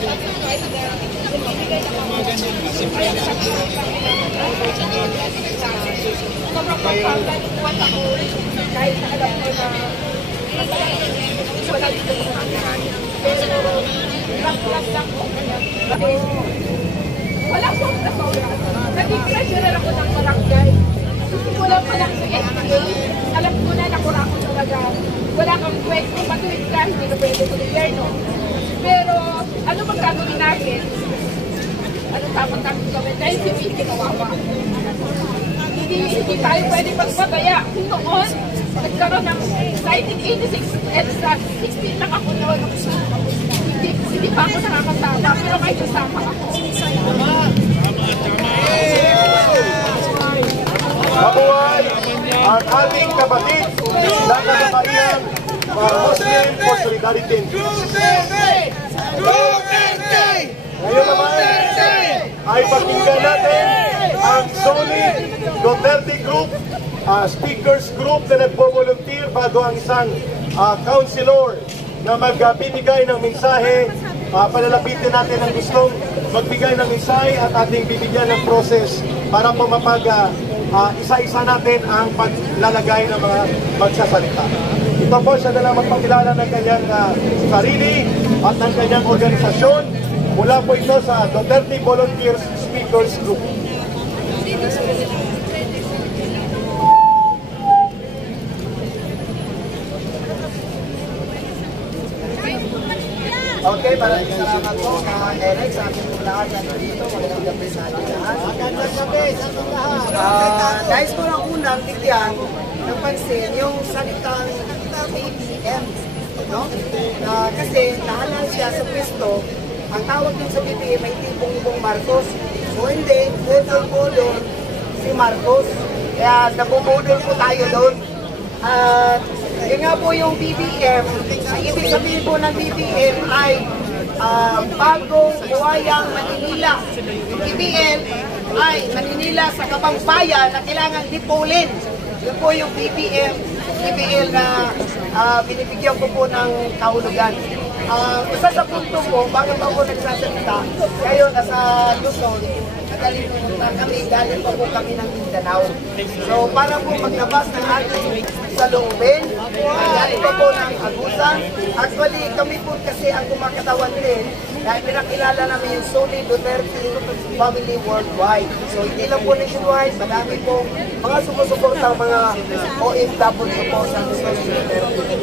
Kahit alam ko na wala dito sa kanila. Pero lang po. Wala po ako nasawa. Nag-treasurer ako ng barangay. Wala pa lang sa SPA. Alam ko na nakura ko talaga. Wala kang kwento. Matuwid ka, hindi na pwede sa gobyerno. Pero ano bang gagawin natin? Ano tapos gawin? Dahil si Vicky kawawa. Hindi tayo pwede magpataya. Noon, nagkaroon ng 1986 EDSA, 16 lang ako noon. Hindi pa ako nakakasama, pero kahit kasama ako. Mabuhay ang ating kapatid na kababayan para Muslim for Solidarity. Ngayon naman ay pakinggan natin ang Solid Duterte Group, speakers group na nagpo-volunteer bago ang isang councilor na magbibigay ng mensahe. Palalapitin natin ang gustong magbigay ng mensahe at ating bibigyan ng process para po isa-isa natin ang paglalagay ng mga magsasalita. Ito po siya na lang magpakilala ng kanyang sarili at ng kanyang organisasyon. Mula po ito sa Duterte Volunteers Speakers Group. Okay, maraming salamat po Eric sa ating lahat na dito. Magandang gabi sa ating lahat. Magandang gabi sa ating lahat. Nais ko lang unang bigyan ng pansin yung salitang BBM. No? Kasi nahalan siya sa pwesto, ang tawag din sa BBM ay tipong Marcos. So hindi, budol-budol si Marcos. Kaya nabubudol po tayo doon. Yun nga po yung BBM, ang ibig sabihin po ng BBM ay Bagong Buhayang Maninila. Yung BBM ay Maninila sa Kapampangan na kailangan hipulin. Yun po yung BBM na binibigyan ko po ng kahulugan. Isa sa punto po, bago pa po nagsasalita, kayo nasa Luzon, galing pa po kami ng Mindanao. So para po maglabas ng ating saloobin, galing pa po ng Agusan. Actually, kami po kasi ang kumakatawan din dahil pinakilala namin yung Solid Duterte Family Worldwide. So hindi lang po nationwide, madami po mga sumusuportang mga OFW po sa Solid Duterte.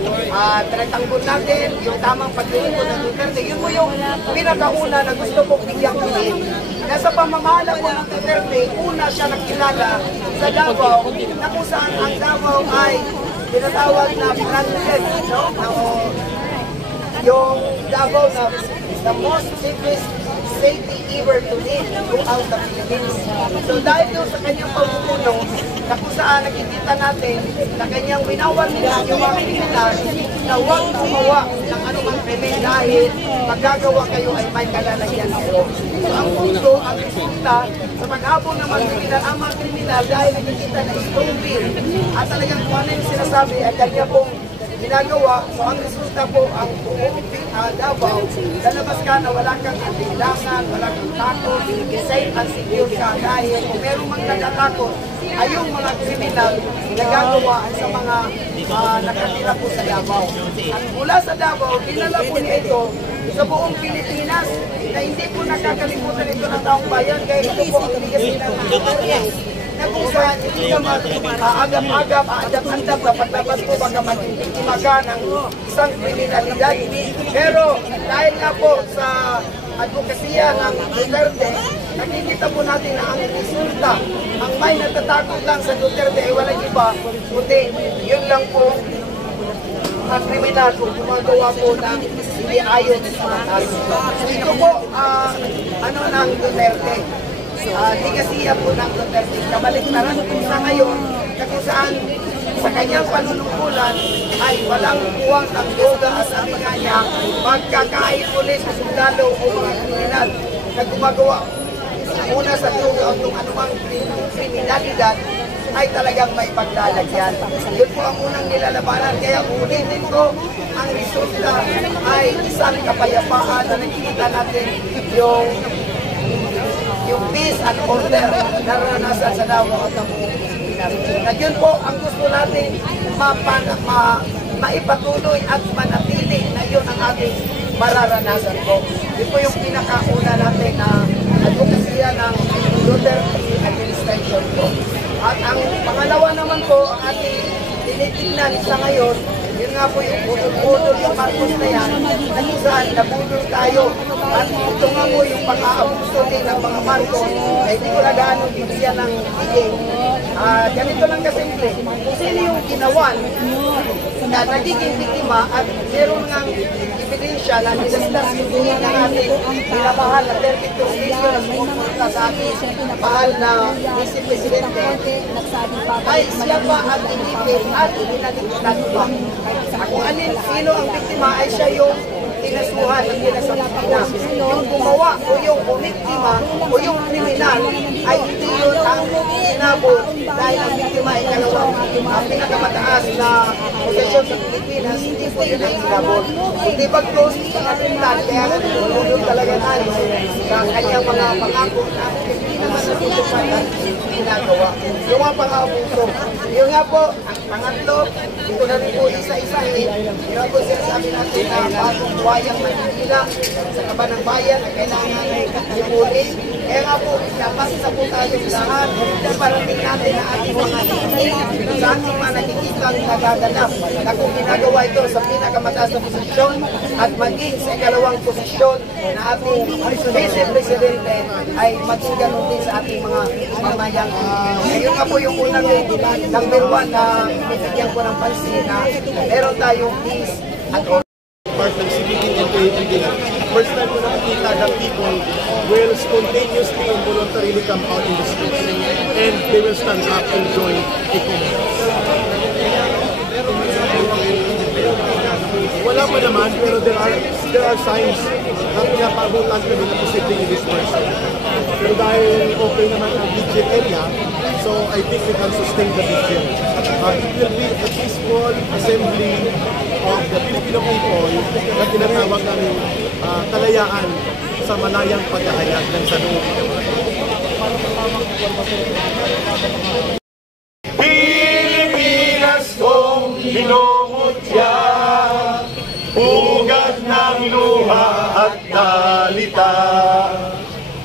Tinatanggol natin yung tamang paglilingkod ng Duterte. Yun po yung pinakauna na gusto kong bigyang gawin. Nasa pamamahala po ng Duterte, una siya nakilala sa Davao na kung saan ang Davao ay tinatawag na Franklin, no? Yung Davao na the most safest city ever to live throughout the Philippines. So dahil doon sa kanyang pamumuno, na kung saan nakikita natin na kanyang winawan nila yung mga kriminal na huwag gumawa ng anumang krimen dahil magagawa kayo ay may kalalagyan ako. So ang punto, ang resulta sa pag-abong ng mga kriminal dahil nakikita na istorbil at talagang kung ano yung sinasabi at kanya pong ginagawa. So ang resulta po ang buong Davao, lalabas ka na wala kang alinlangan, wala kang takot, safe and secure ka dahil kung meron mang nagtatakot ay yung mga kriminal na gagawa sa mga nakatira po sa Davao. At mula sa Davao, dinala po niya ito sa buong Pilipinas na hindi po nakakalimutan ito ng taong bayan kaya ito po ang legacy ng Duterte. Na kung saan hindi ka agap-agap, adap-andap na paglabas po baka magiging ng isang kriminalidad. Pero dahil nga po sa advokasya ng Duterte, nakikita po natin na ang resulta, ang may natatakot lang sa Duterte ay walang iba, kundi yun lang po ang kriminal kung gumagawa po ng hindi ayon sa batas. Ito po ano ng Duterte. Ligasiya po ng Duterte. Kabaliktaran po sa ngayon na kung saan sa kanyang panunungkulan ay walang buwang ang yoga at sabi nga niya pagkakain ulit sa sundalo o mga kriminal na gumagawa una sa yoga o kung anumang kriminalidad ay talagang may paglalagyan. Yun po ang unang nilalabanan. Kaya ulitin ko, ang resulta ay isang kapayapaan na nakikita natin yung peace and order na naranasan sa Davao at ang buong Pilipinas. Na yun po ang gusto natin maipatuloy at manatili na yun ang ating mararanasan po. Yun po yung pinakauna natin na advokasya ng Duterte administration po. At ang pangalawa naman po, ang ating tinitignan sa ngayon, yun nga po yung budol yung Marcos na yan, na kung saan nabudol tayo. At ito nga po yung pang-aabuso din ng mga Marcos, ay hindi ko na gaano bibigyan ng higing. Ganito lang kasimple, kung sino yung ginawan na nagiging biktima at meron ng ebidensya na nilaslas yung tingin ng ating pinamahal na 32 million na sumusunta sa ating mahal na Vice Presidente, ay siya pa ang inipin at pinalitan pa. Kung sino ang biktima ay siya yung kinasuhan ng kinasapina. Yung gumawa o yung bumiktima o yung kriminal ay hindi yun ang inabot dahil ang biktima ay kalawang ang pinakamataas na posisyon sa Pilipinas, hindi po yun ang inabot. Hindi ba close sa kapitan, kaya nagulong talaga tayo sa kanyang mga pangako na hindi naman natutupad at ginagawa. Yung mga pang-abuso. Yung nga po, ang pangatlo, ito na rin po isa-isahin. Yung po sinasabi natin na bagong buhayang Manila sa kabanang bayan na kailangan ay ipulis. Kaya nga po, napasa po tayong lahat na parating natin na ating mga hiling sa ating mga nakikitang nagaganap na kung ginagawa ito sa pinakamataas na posisyon at maging sa ikalawang posisyon na ating Vice Presidente ay maging ganun din sa ating mga mamayang. Ngayon nga po yung unang number 1 na bibigyan ko ng pansin na meron tayong peace at order. Part ng CBD and PAPD na first time ko nakikita that people will spontaneously and voluntarily come out in the streets and they will stand up and join ECOMOG. Wala pa naman, pero there are signs na pinapaabutan kami na posibleng i-disperse. Pero dahil okay naman ang vigil area, so I think we can sustain the vigil. It will be a peaceful assembly of the Filipino people na tinatawag namin kalayaan sa malayang paghahayag ng sanubi ng mga Pilipinas kong minumutya, ugat ng luha at dalita,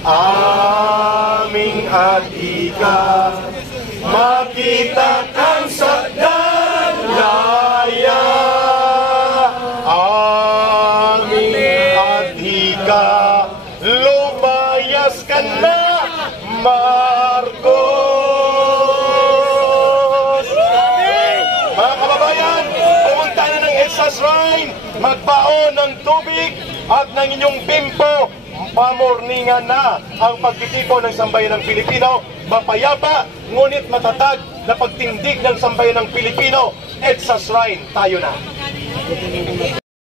aming atika, makita kang sakdan laya, aming atika, lumayas ka na, Marcos! Mga kababayan, pumunta na ng EDSA Shrine, magbaon ng tubig at ng inyong bimpo. Pamorningan na ang pagtitipon ng sambayan ng Pilipino, mapayapa, ngunit matatag na pagtindig ng sambayan ng Pilipino. EDSA Shrine, tayo na!